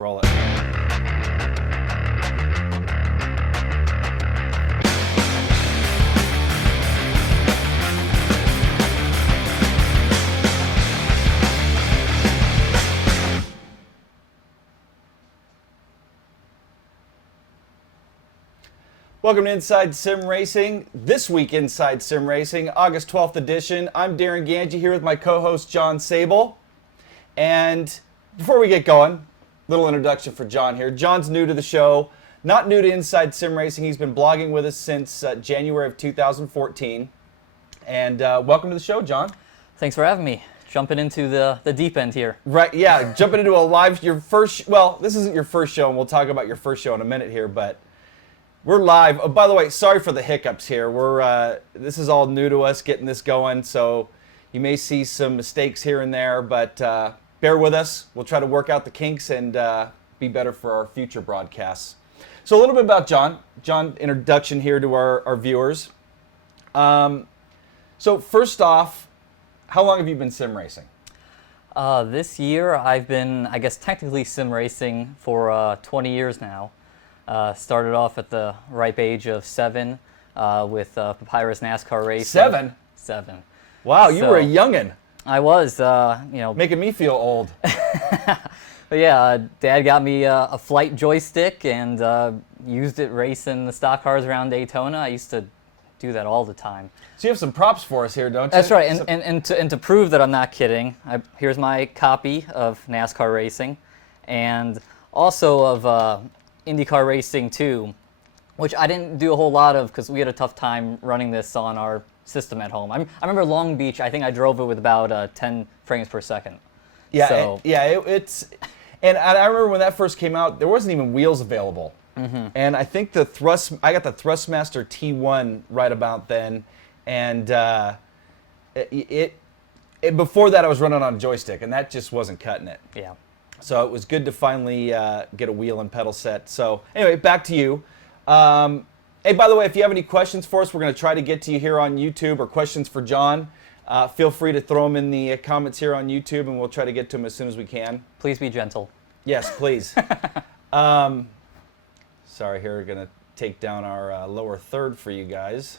Roll it. Welcome to Inside Sim Racing. This week Inside Sim Racing, August 12th edition. I'm Darin Nie here with my co-host John Sabol. And before we get going, little introduction for John here. John's new to the show, not new to Inside Sim Racing. He's been blogging with us since January of 2014. And welcome to the show, John. Thanks for having me. Jumping into the deep end here. Right, yeah, jumping into a live, well, this isn't your first show, and we'll talk about your first show in a minute here, but we're live. Oh, by the way, sorry for the hiccups here. This is all new to us, getting this going, so you may see some mistakes here and there, but bear with us. We'll try to work out the kinks and be better for our future broadcasts. So a little bit about John. John, introduction here to our viewers. So first off, how long have you been sim racing? This year I've been, I guess, technically sim racing for 20 years now. Started off at the ripe age of 7 with Papyrus NASCAR racing. 7? 7. Wow, you were a youngin'. I was, Making me feel old. But yeah, Dad got me a flight joystick and used it racing the stock cars around Daytona. I used to do that all the time. So you have some props for us here, don't you? That's right, and to prove that I'm not kidding, here's my copy of NASCAR racing, and also of IndyCar racing too, which I didn't do a whole lot of because we had a tough time running this on our system at home. I remember Long Beach, I think I drove it with about 10 frames per second. Yeah, so, and I remember when that first came out, there wasn't even wheels available. Mm-hmm. And I think I got the Thrustmaster T1 right about then, and before that I was running on a joystick, and that just wasn't cutting it. Yeah. So it was good to finally get a wheel and pedal set. So anyway, back to you. Hey, by the way, if you have any questions for us, we're going to try to get to you here on YouTube, or questions for John. Feel free to throw them in the comments here on YouTube, and we'll try to get to them as soon as we can. Please be gentle. Yes, please. Sorry, here we're going to take down our lower third for you guys.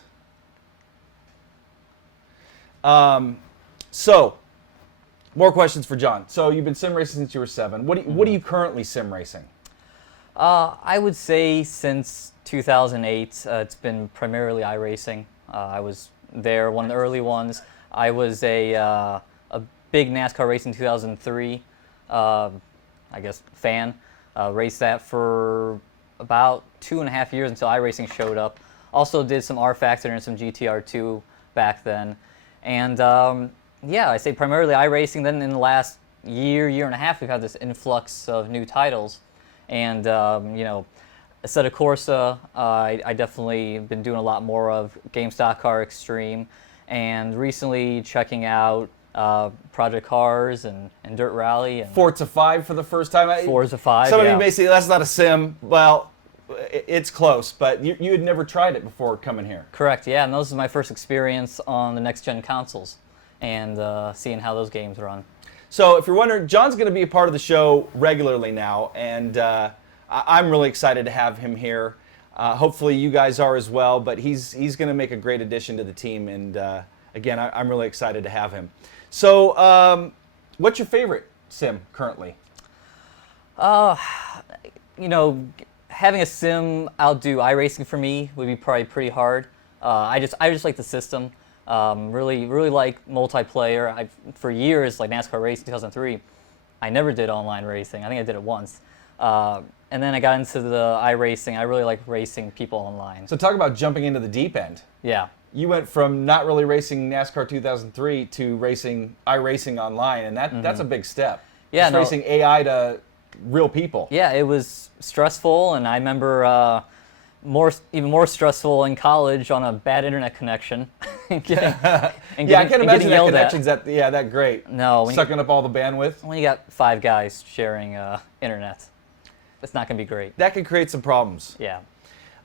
So, more questions for John. So you've been sim racing since you were 7. What are you currently sim racing? I would say since 2008, it's been primarily iRacing. I was there, one of the early ones. I was a big NASCAR race in 2003, I guess, fan. Raced that for about 2.5 years until iRacing showed up. Also did some R-Factor and some GTR2 back then. And yeah, I say primarily iRacing. Then in the last year and a half, we've had this influx of new titles. And, Assetto Corsa, I definitely been doing a lot more of GameStop Car Extreme. And recently checking out Project Cars and Dirt Rally. And Forza 5 for the first time? Forza 5, Some of you may say, that's not a sim. Well, it's close, but you had never tried it before coming here. Correct, yeah, and those are my first experience on the next-gen consoles and seeing how those games run. So if you're wondering, John's going to be a part of the show regularly now, and I'm really excited to have him here. Hopefully you guys are as well, but he's going to make a great addition to the team, and again, I'm really excited to have him. So what's your favorite sim currently? Having a sim outdo iRacing for me would be probably pretty hard. I just like the system. Really like multiplayer. For years, like NASCAR Racing 2003, I never did online racing. I think I did it once. And then I got into the iRacing. I really like racing people online. So talk about jumping into the deep end. Yeah. You went from not really racing NASCAR 2003 to racing iRacing online, and that's a big step. Yeah, racing AI to real people. Yeah, it was stressful, and I remember even more stressful in college on a bad internet connection. I can't imagine that connection's that great. No, sucking up all the bandwidth. When you got 5 guys sharing internet, it's not going to be great. That can create some problems. Yeah.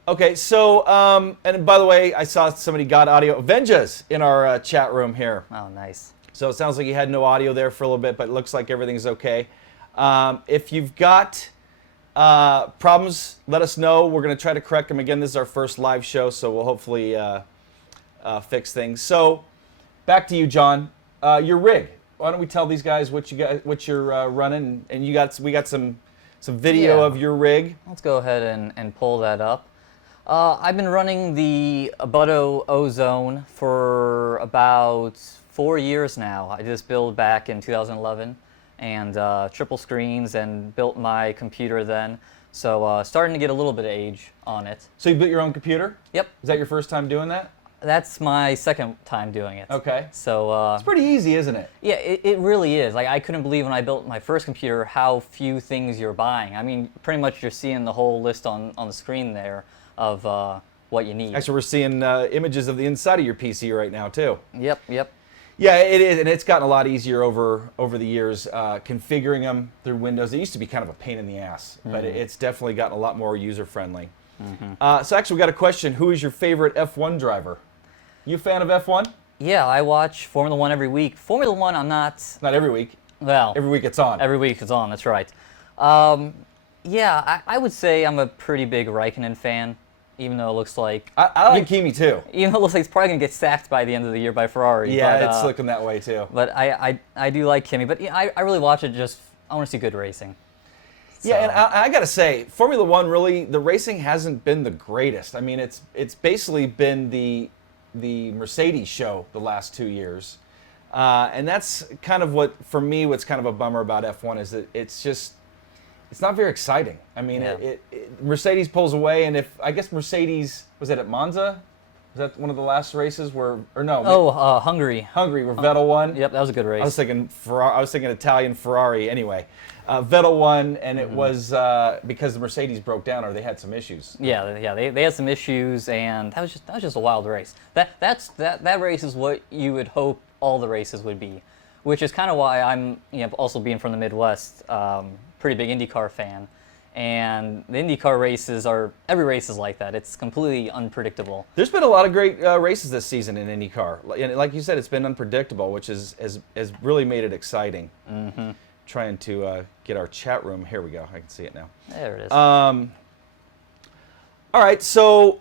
Okay, so, and by the way, I saw somebody got audio. Venja's in our chat room here. Oh, nice. So it sounds like you had no audio there for a little bit, but it looks like everything's okay. If you've got Problems, let us know. We're going to try to correct them. Again, this is our first live show, so we'll hopefully fix things. So, back to you, John. Your rig. Why don't we tell these guys what you're running? And we got some video of your rig. Let's go ahead and pull that up. I've been running the Abuto Ozone for about 4 years now. I did this build back in 2011 and triple screens and built my computer then. So starting to get a little bit of age on it. So you built your own computer? Yep. Is that your first time doing that? That's my second time doing it. Okay. So it's pretty easy, isn't it? Yeah, it really is. Like, I couldn't believe when I built my first computer how few things you're buying. I mean, pretty much you're seeing the whole list on the screen there of what you need. Actually, we're seeing images of the inside of your PC right now too. Yep. Yeah, it is, and it's gotten a lot easier over the years configuring them through Windows. It used to be kind of a pain in the ass, but it's definitely gotten a lot more user friendly. So actually, we got a question. Who is your favorite F1 driver? You a fan of F1? Yeah, I watch Formula One every week. Formula One, I'm not. Not every week. Well, every week it's on. Every week it's on. That's right. Yeah, I would say I'm a pretty big Raikkonen fan, even though it looks like. I like Kimi too. Even though it looks like it's probably gonna get sacked by the end of the year by Ferrari. Yeah, but, it's looking that way too. But I do like Kimi. But yeah, I really watch it just. I want to see good racing. So. Yeah, and I gotta say, Formula One really, the racing hasn't been the greatest. I mean, it's basically been the Mercedes show the last 2 years, and that's kind of what's kind of a bummer about F1 is that it's not very exciting. I mean, Mercedes pulls away, and I guess Mercedes was it at Monza? Was that one of the last races where, or no? Oh, Hungary. Hungary, where Vettel won. Yep, that was a good race. I was thinking Italian Ferrari. Anyway, Vettel won, and it was because the Mercedes broke down or they had some issues. Yeah, they had some issues, and that was just a wild race. That race is what you would hope all the races would be, which is kind of why I'm also being from the Midwest, pretty big IndyCar fan. And the IndyCar races every race is like that. It's completely unpredictable. There's been a lot of great races this season in IndyCar. And like you said, it's been unpredictable, which has really made it exciting. Trying to get our chat room. Here we go. I can see it now. There it is. All right, so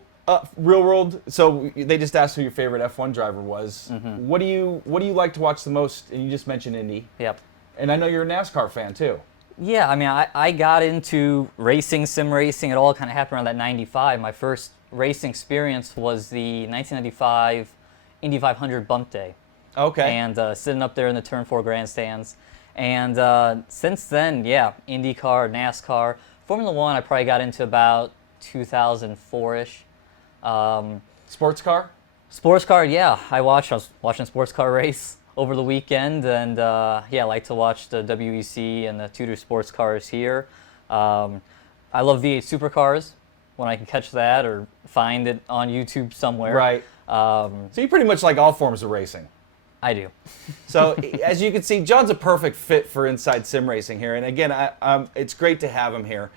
real world. So they just asked who your favorite F1 driver was. What do you like to watch the most? And you just mentioned Indy. Yep. And I know you're a NASCAR fan too. Yeah, I mean, I got into racing, sim racing. It all kind of happened around that 95. My first racing experience was the 1995 Indy 500 bump day. Okay. And sitting up there in the Turn 4 grandstands. And since then, yeah, IndyCar, NASCAR. Formula One, I probably got into about 2004-ish. Sports car? Sports car, yeah. I was watching a sports car race over the weekend, and yeah, I like to watch the WEC and the Tudor sports cars here. I love V8 supercars when I can catch that or find it on YouTube somewhere. Right. So you pretty much like all forms of racing. I do. So as you can see, John's a perfect fit for Inside Sim Racing here, and again, it's great to have him here.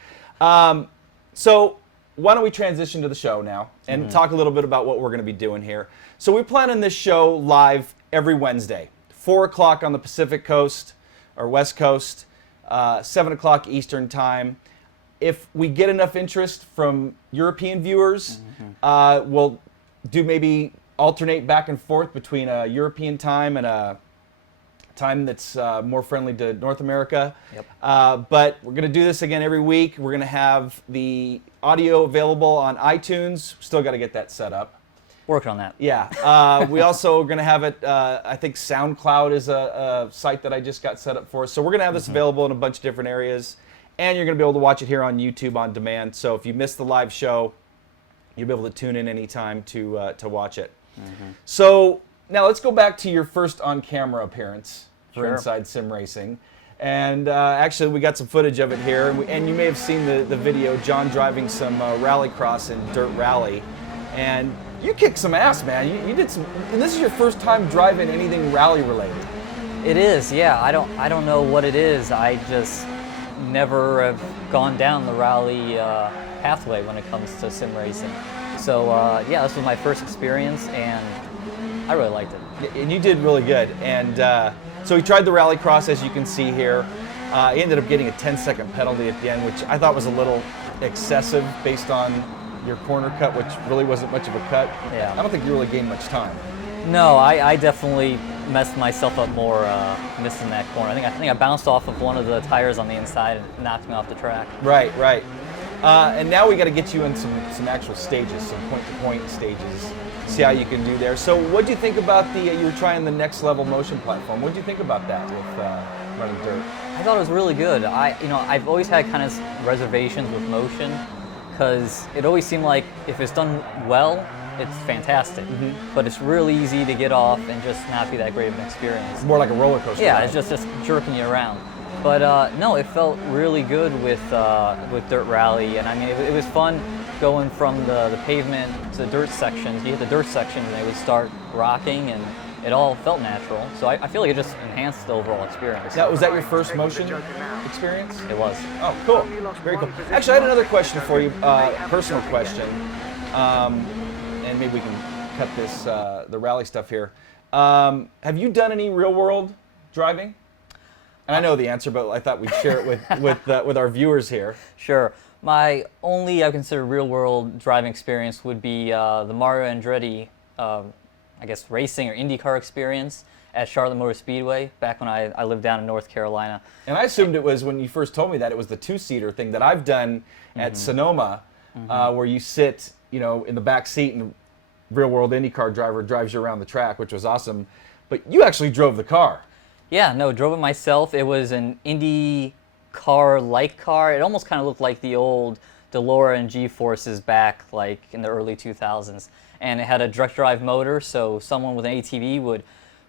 So why don't we transition to the show now and talk a little bit about what we're going to be doing here. So we plan on this show live every Wednesday, 4 o'clock on the Pacific Coast or West Coast, 7 o'clock Eastern Time. If we get enough interest from European viewers, we'll do maybe alternate back and forth between a European time and a time that's more friendly to North America. Yep. But we're going to do this again every week. We're going to have the audio available on iTunes. Still got to get that set up. Working on that. Yeah. We also are going to have it, I think SoundCloud is a site that I just got set up for. So we're going to have this available in a bunch of different areas. And you're going to be able to watch it here on YouTube on demand. So if you missed the live show, you'll be able to tune in anytime to watch it. So now let's go back to your first on-camera appearance for Inside Sim Racing. And actually, we got some footage of it here. And you may have seen the video, John driving some rallycross in Dirt Rally. And you kicked some ass, man. You did some, and this is your first time driving anything rally related. It is, yeah. I don't know what it is. I just never have gone down the rally pathway when it comes to sim racing. So yeah, this was my first experience, and I really liked it. And you did really good. And so we tried the rallycross, as you can see here. He ended up getting a 10-second penalty at the end, which I thought was a little excessive based on your corner cut, which really wasn't much of a cut. Yeah. I don't think you really gained much time. No, I definitely messed myself up more missing that corner. I think I bounced off of one of the tires on the inside and knocked me off the track. Right. And now we got to get you in some actual stages, some point-to-point stages. See how you can do there. So, what do you think about you were trying the next level motion platform? What do you think about that with running dirt? I thought it was really good. I've always had kind of reservations with motion because it always seemed like if it's done well, it's fantastic. But it's really easy to get off and just not be that great of an experience. It's more like a roller coaster. Yeah, ride. it's just jerking you around. But no, it felt really good with Dirt Rally, and I mean it was fun going from the pavement to the dirt sections. You hit the dirt section and they would start rocking, and it all felt natural. So I feel like it just enhanced the overall experience. Now, was that your first motion experience? It was. Oh, cool. Very cool. Actually, I had another question for you, personal question, and maybe we can cut this the rally stuff here. Have you done any real world driving? And I know the answer, but I thought we'd share it with our viewers here. Sure. My only, I consider, real-world driving experience would be the Mario Andretti, I guess, racing or IndyCar experience at Charlotte Motor Speedway back when I lived down in North Carolina. And I assumed it was, when you first told me that, it was the two-seater thing that I've done at Sonoma, where you sit, in the back seat and the real-world IndyCar driver drives you around the track, which was awesome. But you actually drove the car. Yeah, no, drove it myself. It was an IndyCar-like car. It almost kind of looked like the old DeLorean G-Forces back like in the early 2000s. And it had a direct drive motor, so someone with an ATV would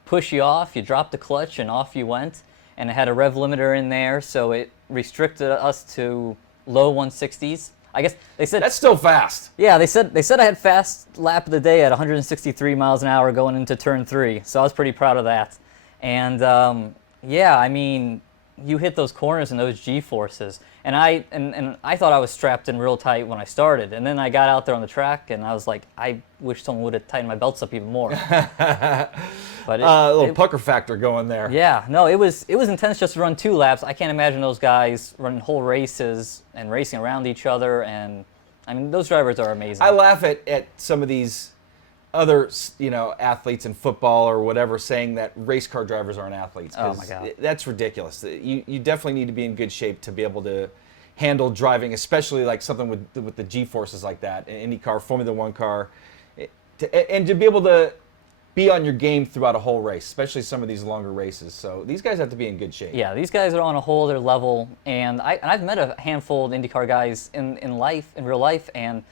push you off, you drop the clutch, and off you went. And it had a rev limiter in there, so it restricted us to low 160s. I guess they said That's still fast. Yeah, they said I had fast lap of the day at 163 miles an hour going into turn 3, so I was pretty proud of that. And yeah, I mean, you hit those corners and those G-forces, and I thought I was strapped in real tight when I started, and then I got out there on the track, and I was like, I wish someone would have tightened my belts up even more. But A little pucker factor going there. Yeah, no, it was intense just to run 2 laps. I can't imagine those guys running whole races and racing around each other, and I mean, those drivers are amazing. I laugh at some of these other, athletes in football or whatever saying that race car drivers aren't athletes. Oh my God. That's ridiculous. You definitely need to be in good shape to be able to handle driving, especially like something with the G-forces like that, an IndyCar, Formula One car, and to be able to be on your game throughout a whole race, especially some of these longer races. So these guys have to be in good shape. Yeah, these guys are on a whole other level, and I've met a handful of IndyCar guys in real life, and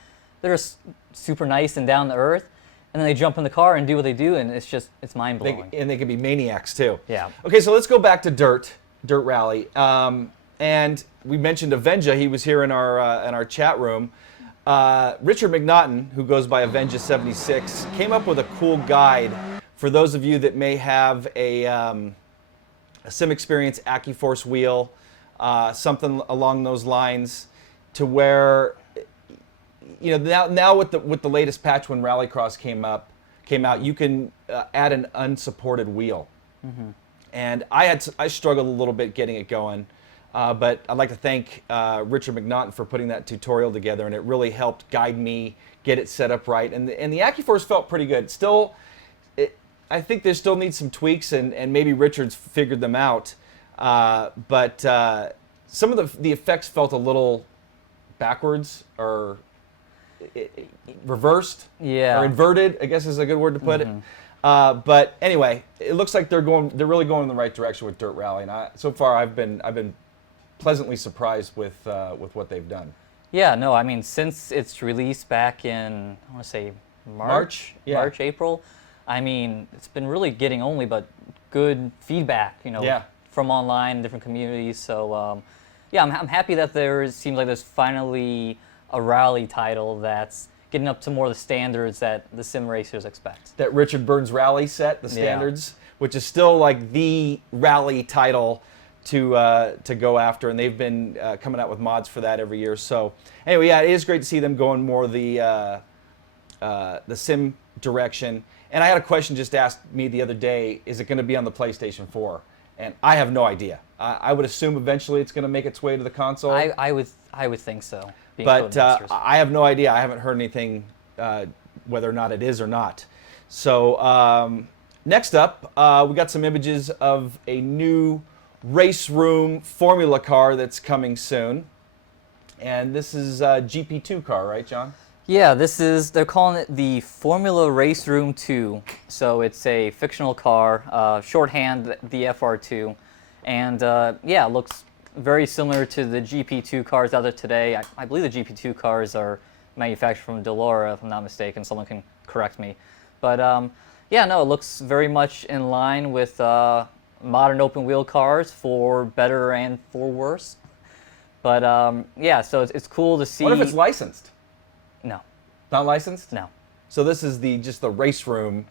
they're just super nice and down to earth. And then they jump in the car and do what they do, and it's mind-blowing. And they can be maniacs, too. Yeah. Okay, so let's go back to Dirt Rally. And we mentioned Avenja. He was here in our chat room. Richard McNaughton, who goes by Avenja76, came up with a cool guide for those of you that may have a Sim Experience AccuForce wheel, something along those lines, to where now with the latest patch, when Rallycross came out, you can add an unsupported wheel. And I struggled a little bit getting it going, but I'd like to thank Richard McNaughton for putting that tutorial together, and it really helped guide me get it set up right. And the AccuForce felt pretty good. I think there still needs some tweaks, and maybe Richard's figured them out. But some of the effects felt a little backwards or reversed, or inverted, I guess is a good word to put it. But anyway, it looks like they're really going in the right direction with Dirt Rally, and so far I've been pleasantly surprised with what they've done. Yeah, no, I mean, since its release back in, I want to say March, April, I mean, it's been really getting only but good feedback, from online, different communities. So yeah, I'm happy that seems like there's finally a rally title that's getting up to more of the standards that the sim racers expect. That Richard Burns Rally set, the standards, which is still like the rally title to go after, and they've been coming out with mods for that every year. So anyway, yeah, it is great to see them going more the sim direction. And I had a question just asked me the other day, is it going to be on the PlayStation 4? And I have no idea. I would assume eventually it's going to make its way to the console. I would think so. But I have no idea. I haven't heard anything whether or not it is or not. So next up, we got some images of a new race room formula car that's coming soon. And this is a GP2 car, right, John? Yeah, they're calling it the Formula Race Room 2. So it's a fictional car, shorthand the FR2. And yeah, it looks very similar to the GP2 cars out there today. I believe the GP2 cars are manufactured from Delora, if I'm not mistaken. Someone can correct me. But yeah, no, it looks very much in line with modern open wheel cars, for better and for worse. But yeah, so it's cool to see. What if it's licensed? No. Not licensed? No. So this is just the race room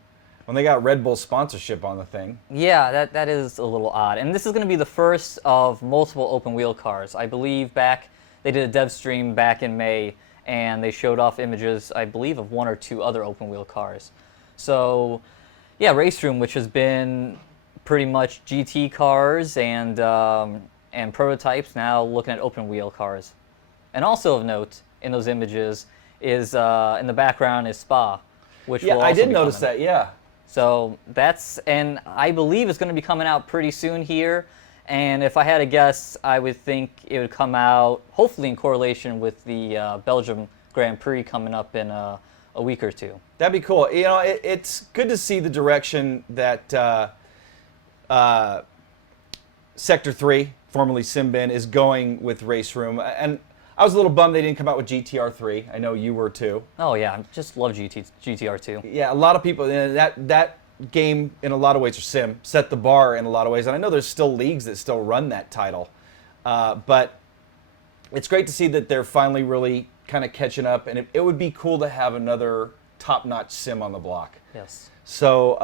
when they got Red Bull sponsorship on the thing. Yeah, that is a little odd. And this is going to be the first of multiple open wheel cars. I believe they did a dev stream back in May, and they showed off images, I believe, of 1 or 2 other open wheel cars. So yeah, Race Room, which has been pretty much GT cars and prototypes, now looking at open wheel cars. And also of note in those images is in the background is Spa, which will also I did be notice coming. that. Yeah. So and I believe it's going to be coming out pretty soon here. And if I had to guess, I would think it would come out hopefully in correlation with the Belgium Grand Prix coming up in a week or 2. That'd be cool. You know, it's good to see the direction that Sector 3, formerly Simbin, is going with Race Room. And I was a little bummed they didn't come out with GTR 3. I know you were too. Oh yeah, I just love GTR 2. Yeah, a lot of people, that game in a lot of ways, or sim, set the bar in a lot of ways. And I know there's still leagues that still run that title. But it's great to see that they're finally really kind of catching up. And it would be cool to have another top-notch sim on the block. Yes. So,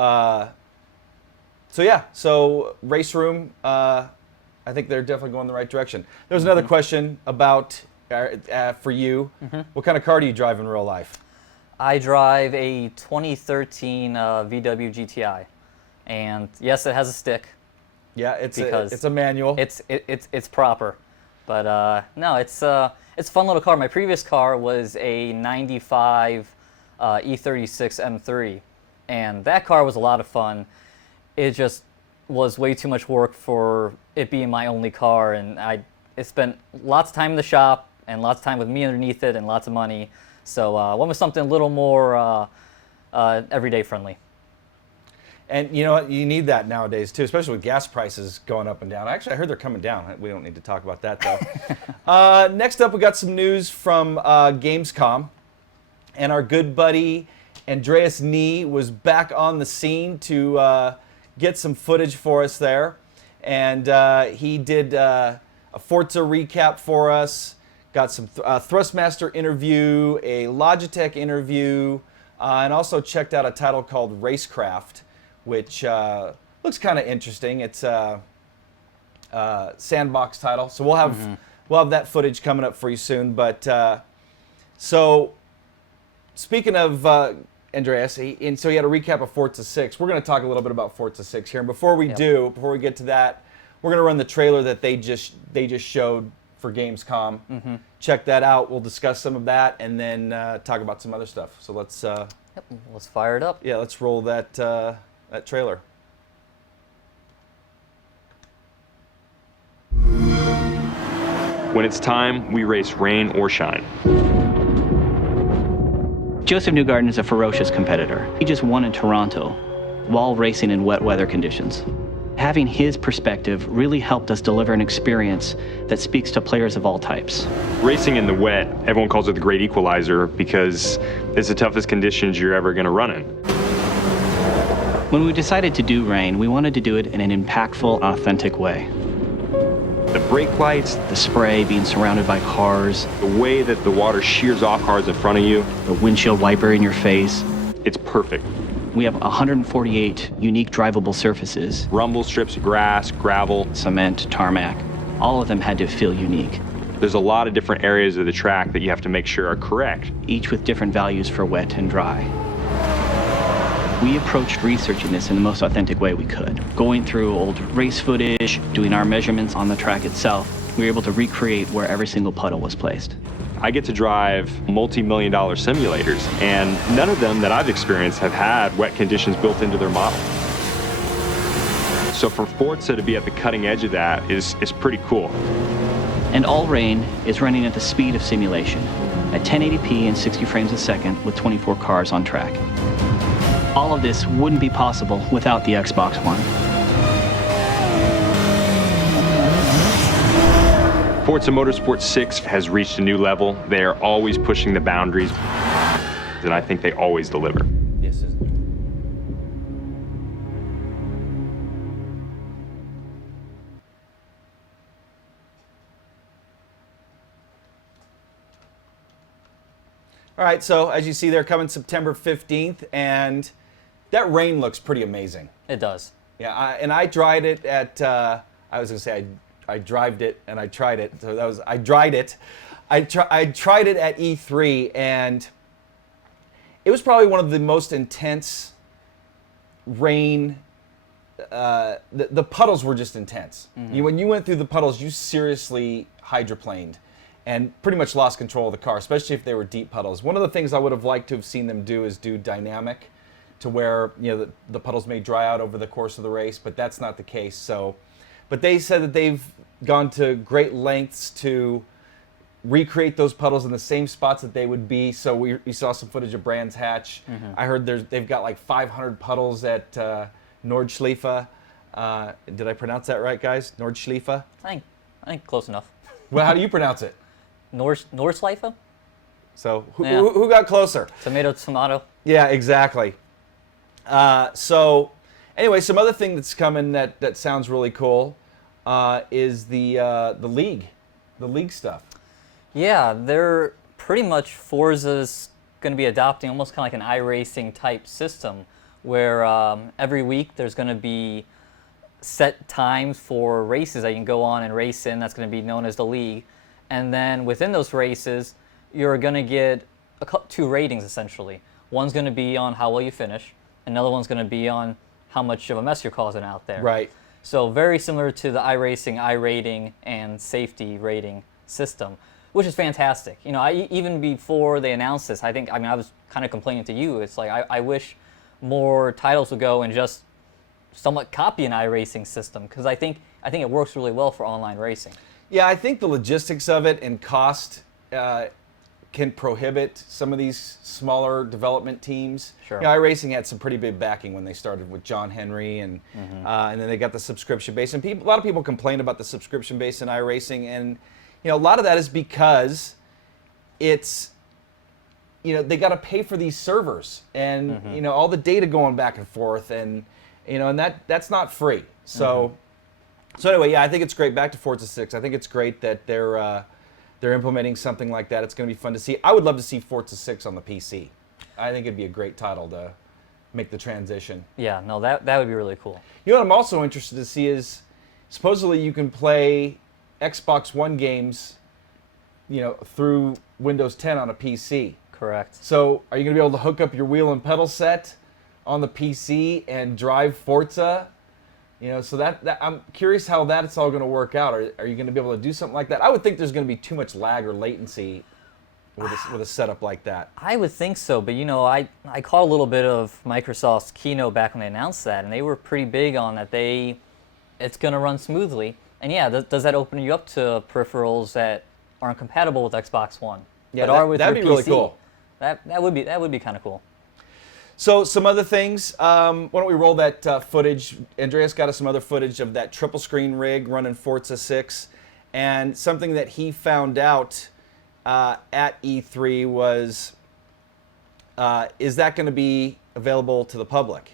so Race Room, I think they're definitely going in the right direction. There was another question about, for you, what kind of car do you drive in real life? I drive a 2013 VW GTI, and yes, it has a stick. Yeah, it's a manual. It's proper, but no, it's a fun little car. My previous car was a '95 E36 M3, and that car was a lot of fun. It just was way too much work for it being my only car, and it spent lots of time in the shop and lots of time with me underneath it and lots of money. So I went with something a little more everyday friendly. And you know what? You need that nowadays too, especially with gas prices going up and down. Actually, I heard they're coming down. We don't need to talk about that though. Next up, we got some news from Gamescom, and our good buddy Andreas Nie was back on the scene to get some footage for us there, and he did a Forza recap for us. Got some Thrustmaster interview, a Logitech interview, and also checked out a title called Racecraft, which looks kind of interesting. It's a sandbox title, so we'll have that footage coming up for you soon. But so speaking of Andreas, so he had a recap of Forza 6. We're going to talk a little bit about Forza 6 here. And before we get to that, we're going to run the trailer that they just showed for Gamescom. Check that out. We'll discuss some of that and then talk about some other stuff. So let's let's fire it up. Yeah, let's roll that that trailer. When it's time, we race rain or shine. Joseph Newgarden is a ferocious competitor. He just won in Toronto while racing in wet weather conditions. Having his perspective really helped us deliver an experience that speaks to players of all types. Racing in the wet, everyone calls it the great equalizer because it's the toughest conditions you're ever going to run in. When we decided to do rain, we wanted to do it in an impactful, authentic way. The brake lights, The spray, being surrounded by cars, the way that the water shears off cars in front of you, the windshield wiper in your face. it's perfect. We have 148 unique drivable surfaces, Rumble strips of grass, gravel. cement, tarmac. All of them had to feel unique, There's a lot of different areas of the track that you have to make sure are correct. each with different values for wet and dry. We approached researching this in the most authentic way we could. Going through old race footage, doing our measurements on the track itself, we were able to recreate where every single puddle was placed. I get to drive multi-million-dollar simulators, and none of them that I've experienced have had wet conditions built into their model. So for Forza to be at the cutting edge of that is pretty cool. And All Rain is running at the speed of simulation, at 1080p and 60 frames a second with 24 cars on track. All of this wouldn't be possible without the Xbox One. Forza Motorsport 6 has reached a new level. They are always pushing the boundaries, and I think they always deliver. Yes. All right, so as you see, they're coming September 15th, and that rain looks pretty amazing. It does. Yeah, and I tried it at, I was going to say I drived it and I tried it. So that was, I dried it. I tried it at E3, and it was probably one of the most intense rain. The puddles were just intense. Mm-hmm. When you went through the puddles, you seriously hydroplaned and pretty much lost control of the car, especially if they were deep puddles. One of the things I would have liked to have seen them do is do dynamic, to where the puddles may dry out over the course of the race, but that's not the case. So, but they said that they've gone to great lengths to recreate those puddles in the same spots that they would be. So we saw some footage of Brands Hatch. Mm-hmm. I heard they've got like 500 puddles at Nordschleife. Did I pronounce that right, guys? Nordschleife? I think close enough. Well, how do you pronounce it? Nordschleife? So Yeah. who got closer? Tomato. Yeah, exactly. So anyway, some other thing that's coming that sounds really cool is the league stuff. Yeah, they're pretty much Forza's going to be adopting almost kind of like an iRacing type system, where every week there's going to be set times for races that you can go on and race in. That's going to be known as the league. And then within those races, you're going to get two ratings essentially. One's going to be on how well you finish. Another one's going to be on how much of a mess you're causing out there. Right. So very similar to the iRacing, iRating, and safety rating system, which is fantastic. You know, even before they announced this, I was kind of complaining to you. It's like I wish more titles would go and just somewhat copy an iRacing system, because I think it works really well for online racing. Yeah, I think the logistics of it and cost can prohibit some of these smaller development teams. Sure. You know, iRacing had some pretty big backing when they started with John Henry, and then they got the subscription base. And a lot of people complain about the subscription base in iRacing, and a lot of that is because it's, they got to pay for these servers and all the data going back and forth, and and that's not free. So. So anyway, yeah, I think it's great. Back to Forza 6. I think it's great that they're implementing something like that. It's going to be fun to see. I would love to see Forza 6 on the PC. I think it'd be a great title to make the transition. Yeah, no, that would be really cool. You know what I'm also interested to see is, supposedly you can play Xbox One games, through Windows 10 on a PC. Correct. So are you going to be able to hook up your wheel and pedal set on the PC and drive Forza? So that I'm curious how that's all going to work out. Are you going to be able to do something like that? I would think there's going to be too much lag or latency with a setup like that. I would think so, but I caught a little bit of Microsoft's keynote back when they announced that, and they were pretty big on that. It's going to run smoothly, and yeah, does that open you up to peripherals that aren't compatible with Xbox One? Yeah, but are with that'd your be really PC? cool. That would be kind of cool. So some other things, why don't we roll that footage? Andreas got us some other footage of that triple screen rig running Forza 6, and something that he found out at E3 was, is that going to be available to the public?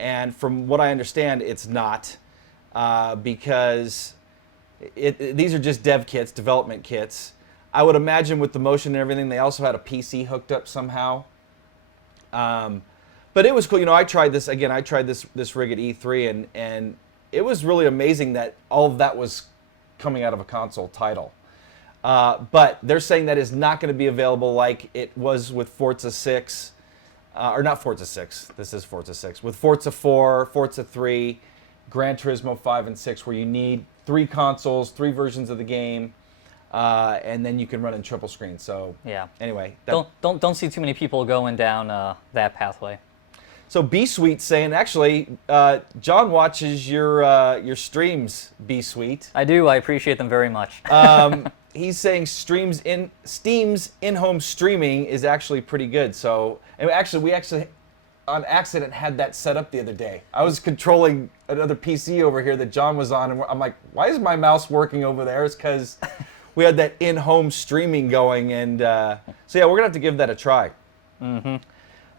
And from what I understand, it's not, because these are just dev kits, development kits. I would imagine with the motion and everything, they also had a PC hooked up somehow. But it was cool. I tried this again. I tried this rig at E3, and it was really amazing that all of that was coming out of a console title. But they're saying that is not going to be available like it was with Forza 6 or not Forza 6. This is Forza 6 with Forza 4, Forza 3, Gran Turismo 5 and 6, where you need 3 consoles, 3 versions of the game, and then you can run in triple screen. So Yeah. anyway, Don't see too many people going down that pathway. So B Sweet saying, actually, John watches your streams, B Sweet. I do. I appreciate them very much. He's saying Steam's in-home streaming is actually pretty good. So, and we actually on accident had that set up the other day. I was controlling another PC over here that John was on, and I'm like, why is my mouse working over there? It's because we had that in-home streaming going, and so yeah, we're gonna have to give that a try. Mm-hmm.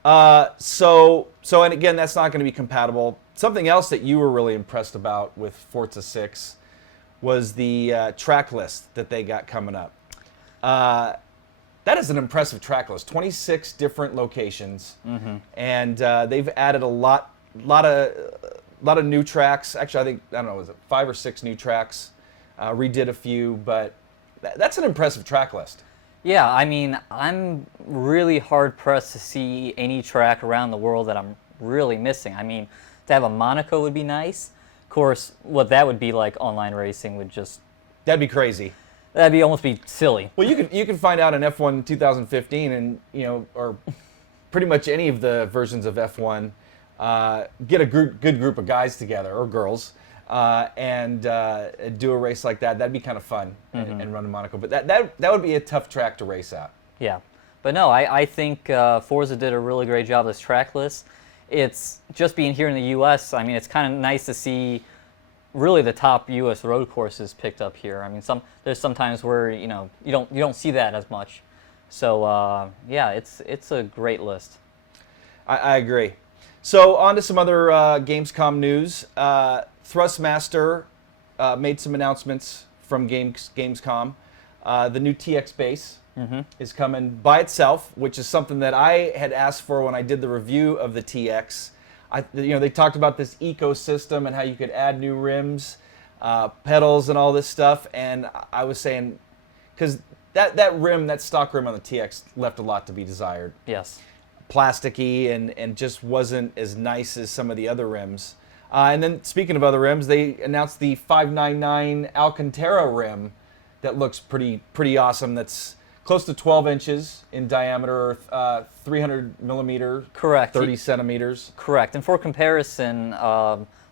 And again, that's not going to be compatible. Something else that you were really impressed about with Forza 6 was the track list that they got coming up. That is an impressive track list. 26 different locations, and they've added a lot of new tracks. Actually, I don't know, was it 5 or 6 new tracks? Redid a few, but that's an impressive track list. Yeah, I mean, I'm really hard-pressed to see any track around the world that I'm really missing. I mean, to have a Monaco would be nice. Of course, what that would be like online racing would just... That'd be crazy. That'd almost be silly. Well, you can find out in F1 2015 and, or pretty much any of the versions of F1, get a good group of guys together, or girls, and do a race like that. That'd be kind of fun and run in Monaco. But that would be a tough track to race at. Yeah. But no, I think Forza did a really great job with this track list. It's just being here in the U.S., I mean, it's kind of nice to see really the top U.S. road courses picked up here. I mean, there's some times where, you don't see that as much. So, yeah, it's a great list. I agree. So on to some other Gamescom news. Thrustmaster made some announcements from Gamescom. The new TX base is coming by itself, which is something that I had asked for when I did the review of the TX. They talked about this ecosystem and how you could add new rims, pedals, and all this stuff. And I was saying, because that stock rim on the TX left a lot to be desired. Yes. Plasticky and just wasn't as nice as some of the other rims. And then speaking of other rims, they announced the 599 Alcantara rim that looks pretty awesome. That's close to 12 inches in diameter, 300 millimeter, correct, 30 centimeters. Correct. And for comparison,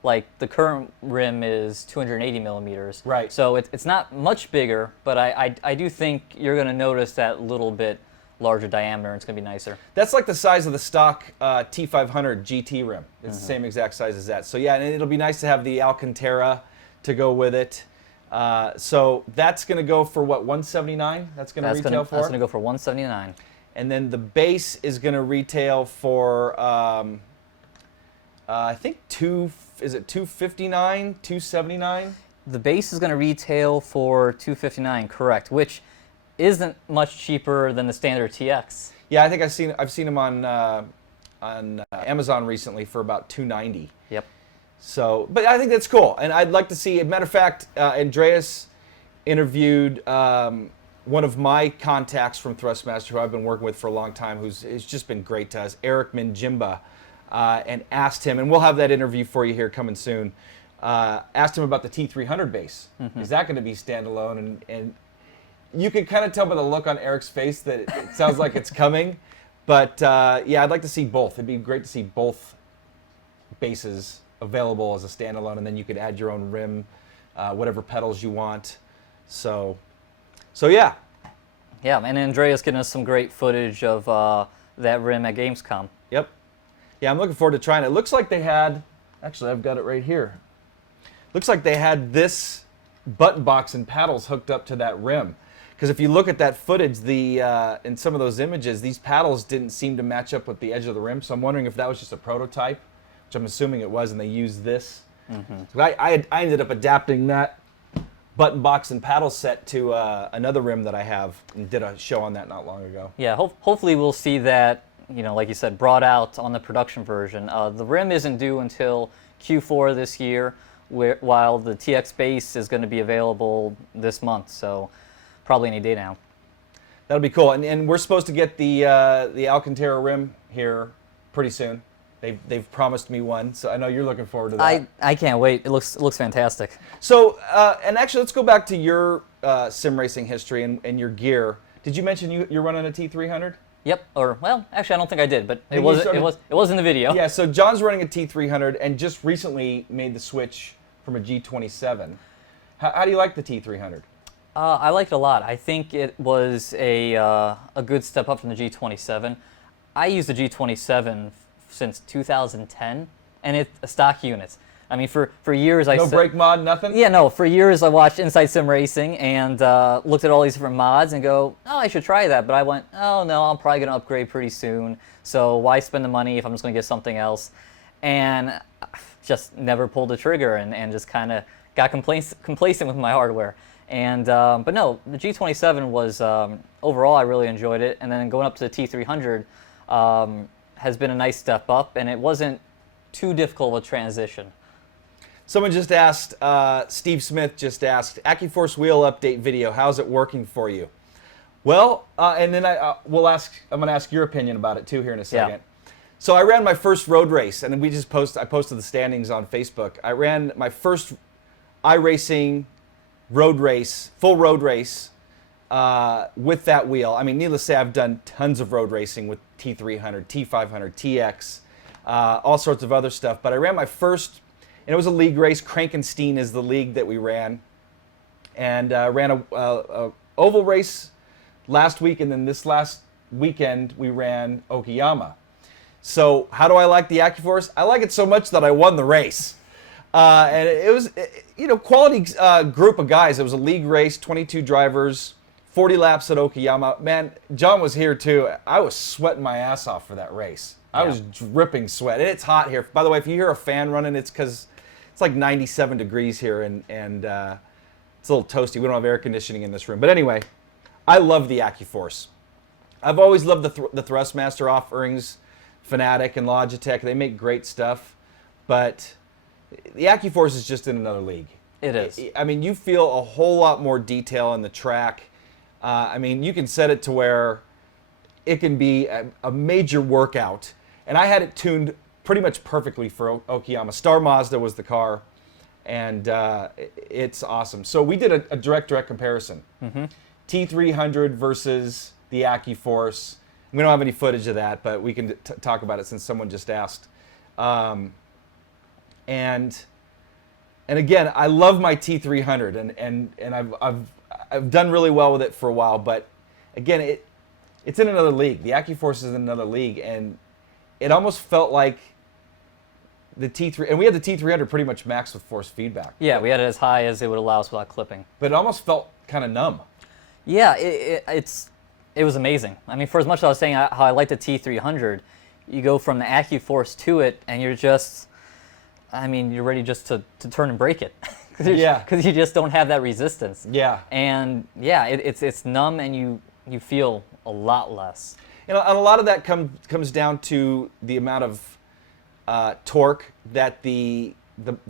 like the current rim is 280 millimeters. Right. So it's not much bigger, but I do think you're going to notice that little bit larger diameter, and it's going to be nicer. That's like the size of the stock T500 GT rim. It's the same exact size as that. So yeah, and it'll be nice to have the Alcantara to go with it. So that's going to go for what, 179? That's going to retail for? That's going to go for 179. And then the base is going to retail for, I think is it 259, 279? The base is going to retail for 259, correct, which isn't much cheaper than the standard TX. Yeah, I think I've seen them on Amazon recently for about $290. Yep. So, but I think that's cool, and I'd like to see. As a matter of fact, Andreas interviewed one of my contacts from Thrustmaster, who I've been working with for a long time, who's just been great to us, Eric Minjimba, and asked him, and we'll have that interview for you here coming soon. Asked him about the T300 base. Is that going to be standalone? And you can kind of tell by the look on Eric's face that it sounds like it's coming. But yeah, I'd like to see both. It'd be great to see both bases available as a standalone, and then you could add your own rim, whatever pedals you want. So yeah. Yeah, and Andrea's getting us some great footage of that rim at Gamescom. Yep. Yeah, I'm looking forward to trying it. It looks like they had, actually I've got it right here. Looks like they had this button box and paddles hooked up to that rim. Because if you look at that footage, in some of those images, these paddles didn't seem to match up with the edge of the rim. So I'm wondering if that was just a prototype, which I'm assuming it was, and they used this. So I ended up adapting that button box and paddle set to another rim that I have, and did a show on that not long ago. Yeah, hopefully we'll see that, like you said, brought out on the production version. The rim isn't due until Q4 this year, while the TX base is going to be available this month. So probably any day now. That'll be cool. And we're supposed to get the Alcantara rim here pretty soon. They've promised me one, so I know you're looking forward to that. I can't wait. It looks fantastic. So, and actually, let's go back to your sim racing history and your gear. Did you mention you're running a T300? Yep. Or well, actually, I don't think I did, but it You was started- it was in the video. Yeah. So John's running a T300 and just recently made the switch from a G27. How do you like the T300? I liked it a lot. I think it was a good step up from the G27. I used the G27 since 2010, and it's a stock unit. I mean, for years I No said, brake mod, nothing? yeah, no. For years I watched Inside Sim Racing and looked at all these different mods and go, oh, I should try that. But I went, oh no, I'm probably gonna upgrade pretty soon. So why spend the money if I'm just gonna get something else? And just never pulled the trigger and just kind of got complacent with my hardware. And but no, the G27 was overall I really enjoyed it. And then going up to the T300 has been a nice step up, and it wasn't too difficult of a transition. Someone just asked, Steve Smith just asked, AccuForce wheel update video, how's it working for you? Well, and then I'm going to ask your opinion about it too here in a second. Yeah. So I ran my first road race, and I posted the standings on Facebook. I ran my first iRacing road race, full road race with that wheel. I mean, needless to say, I've done tons of road racing with T300, T500, TX, all sorts of other stuff. But I ran my first, and it was a league race. Krankenstein is the league that we ran. And ran a oval race last week, and then this last weekend we ran Okayama. So how do I like the AccuForce? I like it so much that I won the race. And it was, quality group of guys. It was a league race, 22 drivers, 40 laps at Okayama. Man, John was here too. I was sweating my ass off for that race. I was dripping sweat. And it's hot here. By the way, if you hear a fan running, it's because it's like 97 degrees here, and it's a little toasty. We don't have air conditioning in this room. But anyway, I love the AccuForce. I've always loved the Thrustmaster offerings, Fanatic and Logitech. They make great stuff, but the AccuForce is just in another league. It is. I mean, you feel a whole lot more detail in the track. I mean, you can set it to where it can be a major workout. And I had it tuned pretty much perfectly for Okayama. Star Mazda was the car, and it's awesome. So we did a direct comparison. Mm-hmm. T300 versus the AccuForce. We don't have any footage of that, but we can talk about it since someone just asked. And again, I love my T300, and I've done really well with it for a while. But again, it's in another league. The AccuForce is in another league, and it almost felt like the T3, and we had the T300 pretty much maxed with force feedback. Yeah, we had it as high as it would allow us without clipping. But it almost felt kind of numb. Yeah, it was amazing. I mean, for as much as I was saying how I like the T300, you go from the AccuForce to it, and you're just, I mean, you're ready just to turn and break it. Yeah. Because you just don't have that resistance. Yeah. And yeah, it's numb, and you feel a lot less. And a lot of that comes down to the amount of torque that the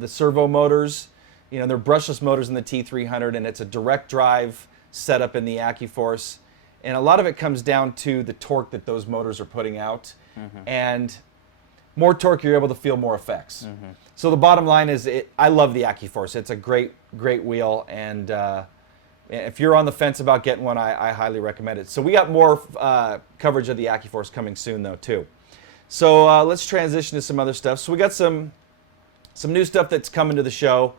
servo motors, they're brushless motors in the T300, and it's a direct drive setup in the AccuForce. And a lot of it comes down to the torque that those motors are putting out. Mm-hmm. And more torque, you're able to feel more effects. Mm-hmm. So the bottom line is, I love the AccuForce. It's a great wheel, and if you're on the fence about getting one, I highly recommend it. So we got more coverage of the AccuForce coming soon, though, too. So let's transition to some other stuff. So we got some new stuff that's coming to the show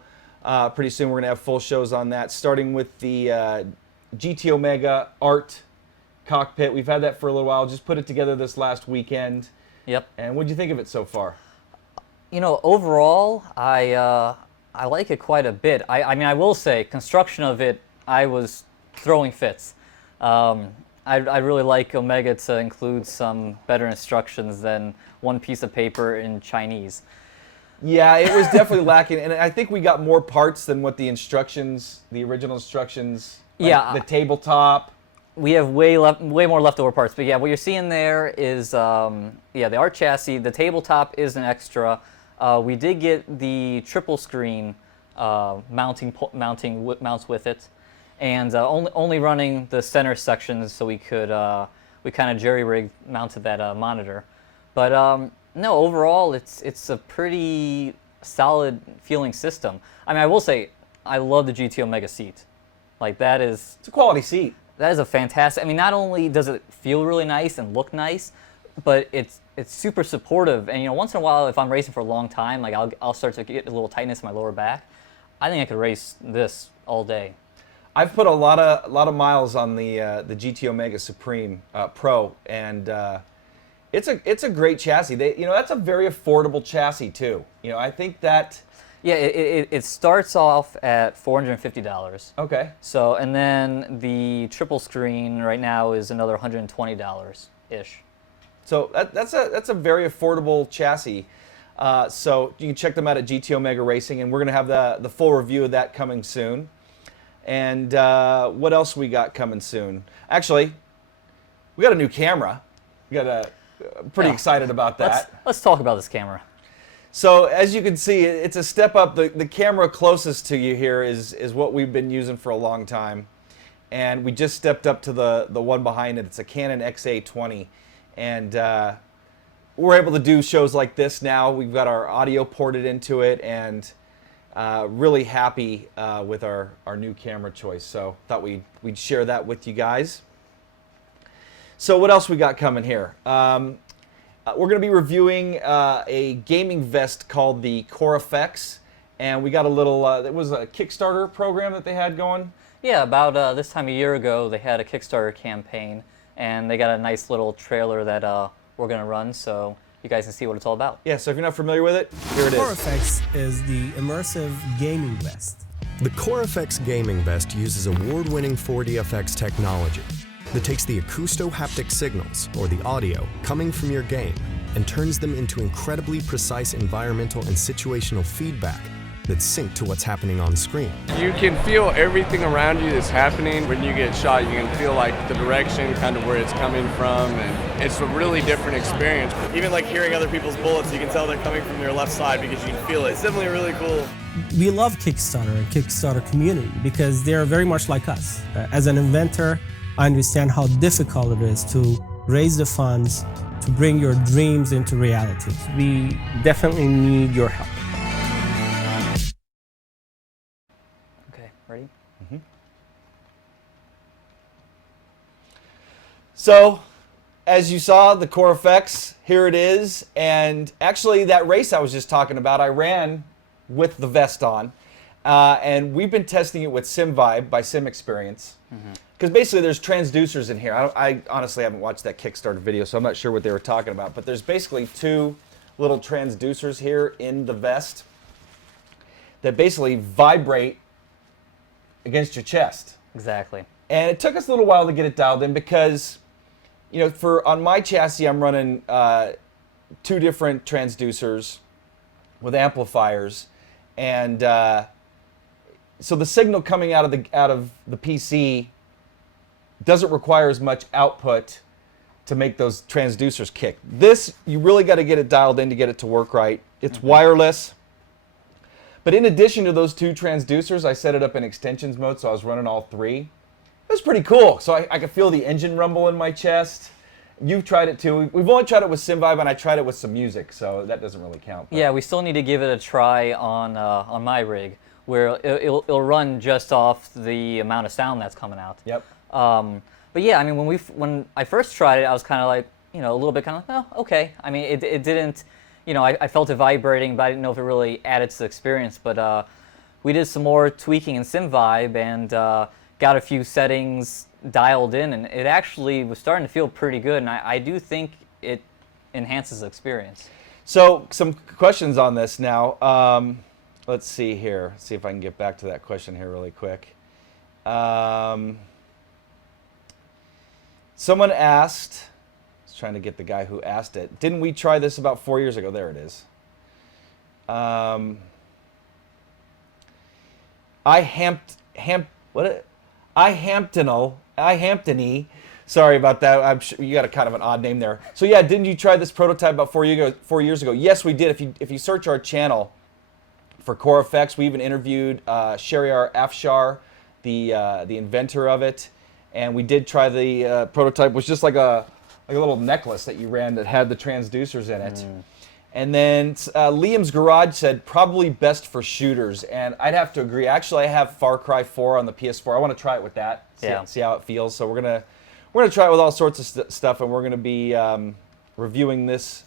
pretty soon. We're going to have full shows on that, starting with the GT Omega Art Cockpit. We've had that for a little while. Just put it together this last weekend. Yep. And what do you think of it so far? Overall, I like it quite a bit. I mean, I will say, construction of it, I was throwing fits. I really like Omega to include some better instructions than one piece of paper in Chinese. Yeah, it was definitely lacking, and I think we got more parts than what the original instructions, like the tabletop. We have way more leftover parts, but yeah, what you're seeing there is the art chassis. The tabletop is an extra. We did get the triple screen mounts with it, and only running the center sections, so we could we kind of jerry-rigged mounted that monitor. But No, overall, it's a pretty solid feeling system. I mean, I will say, I love the GT Omega seat. Like It's a quality seat. that is a fantastic. I mean, not only does it feel really nice and look nice, but it's super supportive. And once in a while, if I'm racing for a long time, like I'll start to get a little tightness in my lower back. I think I could race this all day. I've put a lot of miles on the GT Omega Supreme Pro, and it's a great chassis. That's a very affordable chassis too. I think that. Yeah, it starts off at $450. Okay. So, and then the triple screen right now is another $120 ish. So that's a very affordable chassis. So you can check them out at GT Omega Racing, and we're gonna have the full review of that coming soon. And what else we got coming soon? Actually, we got a new camera. Pretty excited about that. Let's talk about this camera. So as you can see, it's a step up. The camera closest to you here is what we've been using for a long time. And we just stepped up to the one behind it. It's a Canon XA20. And we're able to do shows like this now. We've got our audio ported into it, and really happy with our new camera choice. So thought we'd share that with you guys. So what else we got coming here? We're going to be reviewing a gaming vest called the KOR-FX, and we got a little, it was a Kickstarter program that they had going. Yeah, about this time a year ago, they had a Kickstarter campaign, and they got a nice little trailer that we're going to run, so you guys can see what it's all about. Yeah, so if you're not familiar with it, here it is. KOR-FX is the immersive gaming vest. The KOR-FX gaming vest uses award-winning 4DFX technology that takes the acousto-haptic signals, or the audio, coming from your game and turns them into incredibly precise environmental and situational feedback that's synced to what's happening on screen. You can feel everything around you that's happening. When you get shot, you can feel like the direction, kind of where it's coming from, and it's a really different experience. Even like hearing other people's bullets, you can tell they're coming from your left side because you can feel it. It's definitely really cool. We love Kickstarter and Kickstarter community because they're very much like us. As an inventor, I understand how difficult it is to raise the funds to bring your dreams into reality. We definitely need your help. Okay, ready? So, as you saw, the KOR-FX, here it is. And actually, that race I was just talking about, I ran with the vest on. And we've been testing it with SimVibe by Sim Experience. Because basically there's transducers in here. I honestly haven't watched that Kickstarter video, so I'm not sure what they were talking about. But there's basically two little transducers here in the vest that basically vibrate against your chest. Exactly. And it took us a little while to get it dialed in because, on my chassis I'm running two different transducers with amplifiers, and so the signal coming out of the PC doesn't require as much output to make those transducers kick. This, you really got to get it dialed in to get it to work right. It's wireless. But in addition to those two transducers, I set it up in extensions mode, so I was running all three. It was pretty cool. So I could feel the engine rumble in my chest. You've tried it too. We've only tried it with SimVibe, and I tried it with some music, so that doesn't really count. But. Yeah, we still need to give it a try on my rig, where it'll run just off the amount of sound that's coming out. Yep. But yeah, I mean, when I first tried it, I was kind of like, a little bit kind of like, oh, okay. I mean, it didn't, I felt it vibrating, but I didn't know if it really added to the experience. But we did some more tweaking in SimVibe and got a few settings dialed in, and it actually was starting to feel pretty good. And I do think it enhances the experience. So some questions on this now. Let's see here. See if I can get back to that question here really quick. Someone asked, I was trying to get the guy who asked it, didn't we try this about 4 years ago? There it is. Hamptony. Sorry about that. I'm sure you got a kind of an odd name there. So yeah, didn't you try this prototype about 4 years ago? Yes, we did. If you search our channel for KOR-FX, we even interviewed Shahryar Afshar, the inventor of it, and we did try the prototype. It was just like a like a little necklace that you ran that had the transducers in it. And then Liam's Garage said probably best for shooters, and I'd have to agree. Actually, I have Far Cry 4 on the PS4. I want to try it with that, see how it feels. So we're gonna try it with all sorts of stuff, and we're gonna be reviewing this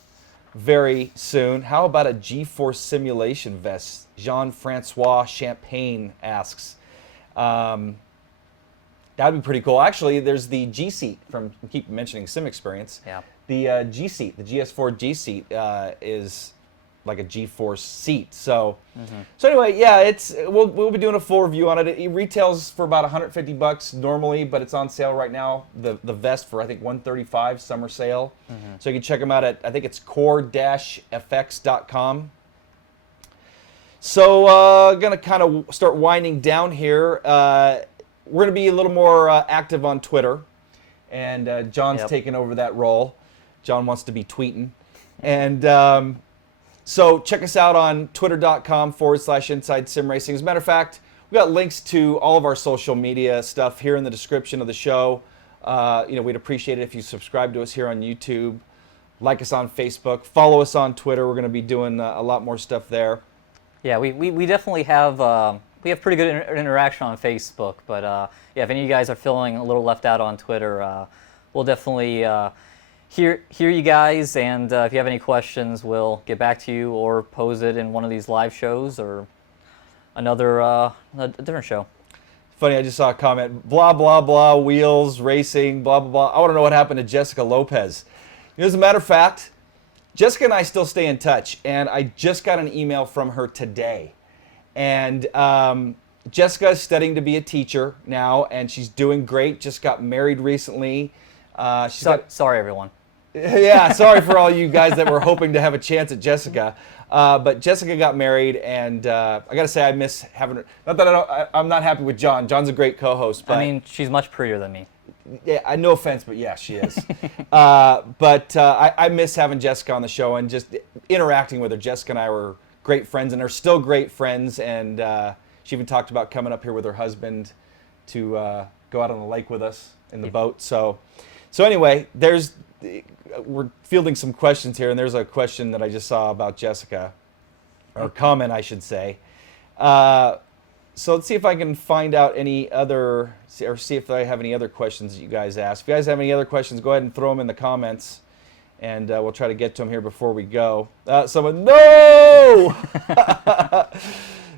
very soon. How about a G-Force simulation vest? Jean-Francois Champagne asks. That'd be pretty cool. Actually, there's the G-Seat from, I keep mentioning Sim Experience. Yeah. The G-Seat, the GS4 G-Seat is like a G-Force seat. So, so anyway, yeah, we'll be doing a full review on it. It retails for about $150 normally, but it's on sale right now. The vest for I think $135 summer sale. So you can check them out at I think it's KOR-FX.com. So gonna kind of start winding down here. We're gonna be a little more active on Twitter, and John's taking over that role. John wants to be tweeting, and so check us out on twitter.com/Inside Sim Racing. As a matter of fact, we got links to all of our social media stuff here in the description of the show. We'd appreciate it if you subscribe to us here on YouTube, like us on Facebook, follow us on Twitter. We're going to be doing a lot more stuff there. Yeah, we definitely have pretty good interaction on Facebook, but yeah, if any of you guys are feeling a little left out on Twitter, we'll definitely hear you guys, and if you have any questions, we'll get back to you or pose it in one of these live shows or a different show. Funny, I just saw a comment, blah, blah, blah, wheels, racing, blah, blah, blah. I want to know what happened to Jessica Lopez. As a matter of fact, Jessica and I still stay in touch, and I just got an email from her today. And Jessica is studying to be a teacher now, and she's doing great, just got married recently. Sorry, everyone. Yeah, sorry for all you guys that were hoping to have a chance at Jessica. But Jessica got married, and I got to say I miss having her. Not that I'm not happy with John. John's a great co-host. But I mean, she's much prettier than me. Yeah, no offense, but yeah, she is. I miss having Jessica on the show and just interacting with her. Jessica and I were great friends, and are still great friends. And she even talked about coming up here with her husband to go out on the lake with us in the boat. So anyway, we're fielding some questions here, and there's a question that I just saw about Jessica, or comment, I should say. So let's see if I can find out see if I have any other questions that you guys asked. If you guys have any other questions, go ahead and throw them in the comments, and we'll try to get to them here before we go. Someone, no!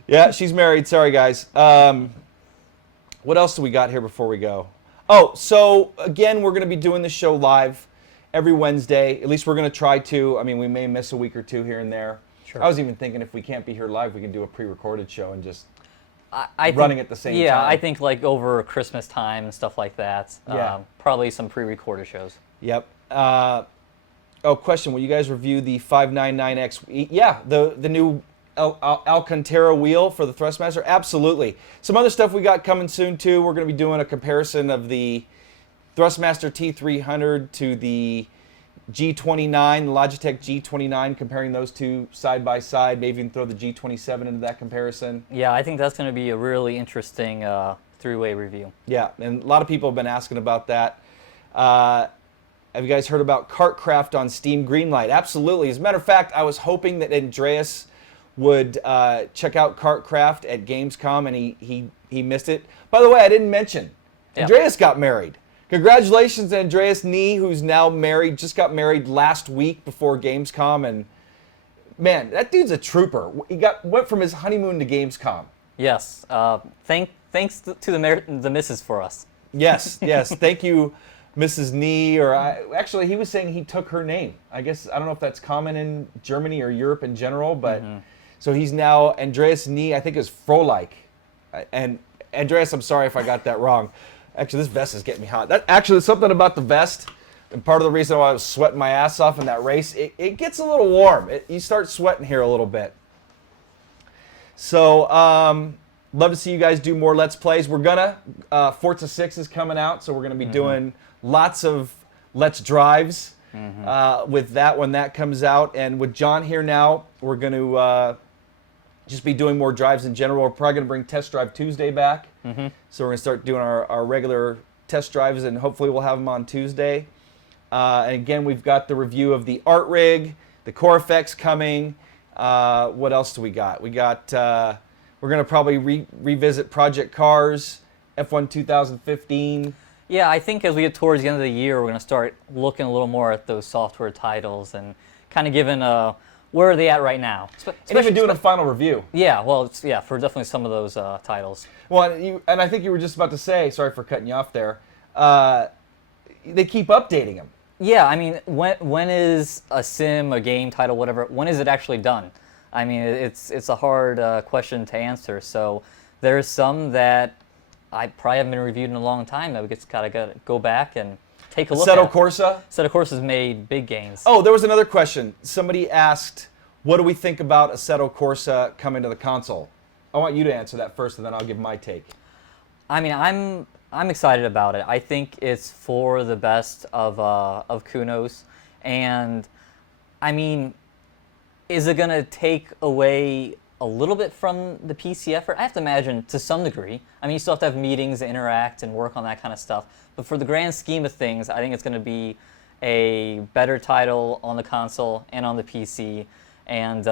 Yeah, she's married. Sorry, guys. What else do we got here before we go? Oh, so again, we're going to be doing the show live every Wednesday. At least we're going to try to. I mean, we may miss a week or two here and there. Sure. I was even thinking if we can't be here live, we can do a pre-recorded show and just running at the same time. Yeah, I think like over Christmas time and stuff like that. Yeah. Probably some pre-recorded shows. Yep. Question, will you guys review the 599X? Yeah, the new Alcantara wheel for the Thrustmaster? Absolutely. Some other stuff we got coming soon too. We're going to be doing a comparison of the Thrustmaster T300 to the G29, the Logitech G29, comparing those two side by side, maybe even throw the G27 into that comparison. Yeah, I think that's going to be a really interesting three-way review. Yeah, and a lot of people have been asking about that. Have you guys heard about KartCraft on Steam Greenlight? Absolutely. As a matter of fact, I was hoping that Andreas would check out KartCraft at Gamescom, and he missed it. By the way, I didn't mention, Andreas got married. Congratulations to Andreas Nie, who's now married, just got married last week before Gamescom, and man, that dude's a trooper. He went from his honeymoon to Gamescom. Yes. Thanks to the missus for us. Yes, yes. Thank you, Mrs. Nie, actually, he was saying he took her name. I guess, I don't know if that's common in Germany or Europe in general, but so he's now Andreas Nie, I think is Frohlich. And Andreas, I'm sorry if I got that wrong. Actually, this vest is getting me hot. There's something about the vest, and part of the reason why I was sweating my ass off in that race, it gets a little warm. You start sweating here a little bit. So, love to see you guys do more Let's Plays. We're gonna, Forza 6 is coming out, so we're gonna be doing lots of Let's Drives with that when that comes out. And with John here now, we're gonna just be doing more drives in general. We're probably gonna bring Test Drive Tuesday back. So we're gonna start doing our regular test drives, and hopefully we'll have them on Tuesday. And again, we've got the review of the art rig, the KOR-FX coming. What else do we got? We got, we're going to probably revisit Project Cars, F1 2015. Yeah, I think as we get towards the end of the year, we're going to start looking a little more at those software titles and kind of giving where are they at right now. And even doing a final review. Yeah, well, for definitely some of those titles. Well, and I think you were just about to say, sorry for cutting you off there, they keep updating them. Yeah, I mean, when is a sim, a game title, whatever, when is it actually done? I mean, it's a hard question to answer. So there's some that I probably haven't been reviewed in a long time that we just got to go back and take a look at. Assetto Corsa? Assetto Corsa's made big gains. Oh, there was another question. Somebody asked, what do we think about Assetto Corsa coming to the console? I want you to answer that first, and then I'll give my take. I mean, I'm excited about it. I think it's for the best of Kunos, and I mean, is it gonna take away a little bit from the PC effort? I have to imagine to some degree. I mean, you still have to have meetings, interact, and work on that kind of stuff. But for the grand scheme of things, I think it's gonna be a better title on the console and on the PC, and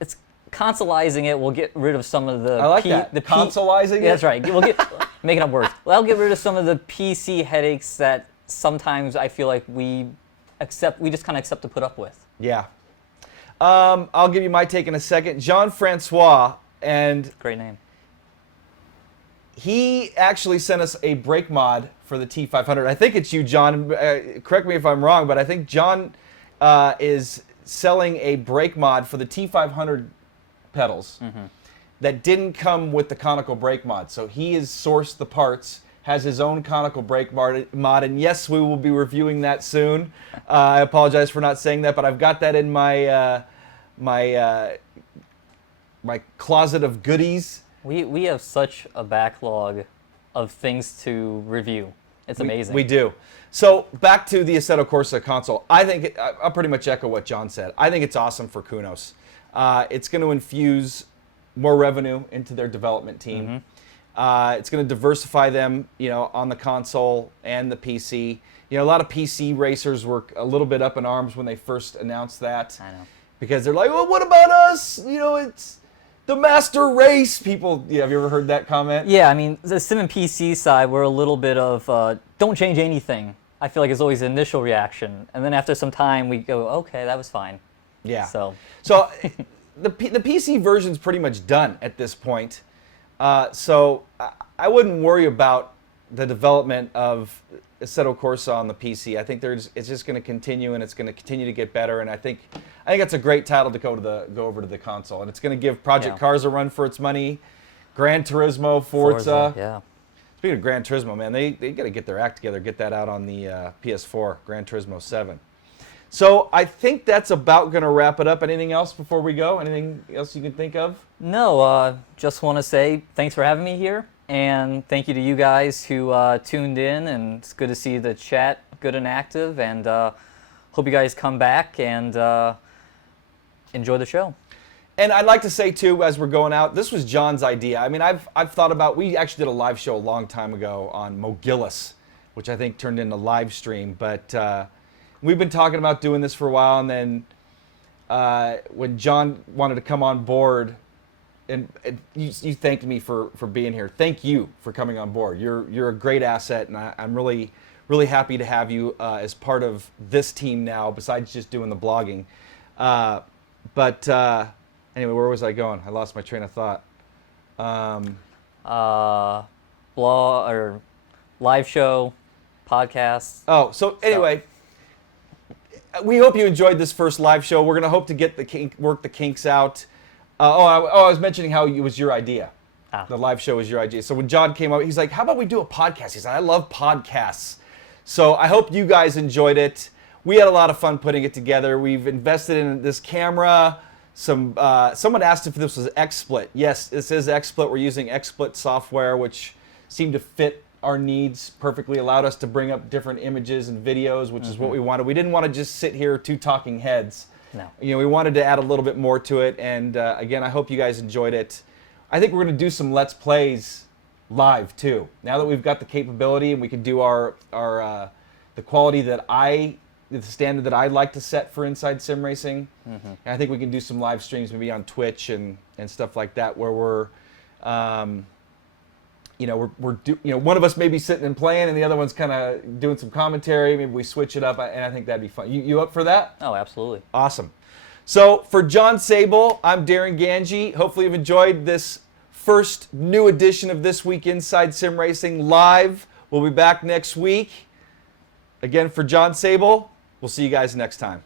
it's consoleizing it. We'll get rid of some of the. I like that. The consoleizing it. Yeah, that's right. We'll get making up words. Well, I'll get rid of some of the PC headaches that sometimes I feel like we just kind of accept to put up with. Yeah. I'll give you my take in a second. Jean-Francois, and great name. He actually sent us a brake mod for the T500. I think it's you, John. Correct me if I'm wrong, but I think John is selling a brake mod for the T500 pedals that didn't come with the conical brake mod. So he has sourced the parts, has his own conical brake mod, and yes, we will be reviewing that soon. I apologize for not saying that, but I've got that in my my closet of goodies. We have such a backlog of things to review. It's amazing. We do. So back to the Assetto Corsa console. I think I'll pretty much echo what John said. I think it's awesome for Kunos. It's going to infuse more revenue into their development team. It's going to diversify them, on the console and the PC. A lot of PC racers were a little bit up in arms when they first announced that. I know. Because they're like, well, what about us? It's the master race. People, have you ever heard that comment? Yeah, I mean, the sim and PC side, we're a little bit of don't change anything. I feel like it's always the initial reaction. And then after some time, we go, okay, that was fine. Yeah. So the PC version's pretty much done at this point. So I wouldn't worry about the development of Assetto Corsa on the PC. I think it's just going to continue, and it's going to continue to get better. And I think it's a great title to go over to the console, and it's going to give Project Cars a run for its money. Gran Turismo, Forza. Yeah. Speaking of Gran Turismo, man, they got to get their act together, get that out on the PS4, Gran Turismo 7. So I think that's about going to wrap it up. Anything else before we go? Anything else you can think of? No, just want to say thanks for having me here. And thank you to you guys who tuned in. And it's good to see the chat good and active. And hope you guys come back and enjoy the show. And I'd like to say, too, as we're going out, this was John's idea. I mean, I've thought about, we actually did a live show a long time ago on Mogillis, which I think turned into live stream. But we've been talking about doing this for a while. And then when John wanted to come on board, and you thanked me for being here. Thank you for coming on board. You're a great asset, and I'm really, really happy to have you as part of this team now, besides just doing the blogging. But anyway, where was I going? I lost my train of thought. Blog or live show, podcast. Oh, so anyway, we hope you enjoyed this first live show. We're gonna hope to work the kinks out. I was mentioning how it was your idea. The live show was your idea. So when John came out, he's like, how about we do a podcast? He said, I love podcasts. So I hope you guys enjoyed it. We had a lot of fun putting it together. We've invested in this camera. Someone asked if this was XSplit. Yes, this is XSplit. We're using XSplit software, which seemed to fit our needs perfectly, allowed us to bring up different images and videos, which is what we wanted. We didn't want to just sit here, two talking heads. No. We wanted to add a little bit more to it, and again, I hope you guys enjoyed it. I think we're going to do some Let's Plays live too. Now that we've got the capability and we can do our the quality the standard that I'd like to set for inside sim racing. And I think we can do some live streams maybe on Twitch and stuff like that where we're, one of us may be sitting and playing and the other one's kind of doing some commentary. Maybe we switch it up, and I think that'd be fun. You up for that? Oh, absolutely. Awesome. So for John Sabol, I'm Darin Ganji. Hopefully you've enjoyed this first new edition of This Week Inside Sim Racing Live. We'll be back next week. Again, for John Sabol, we'll see you guys next time.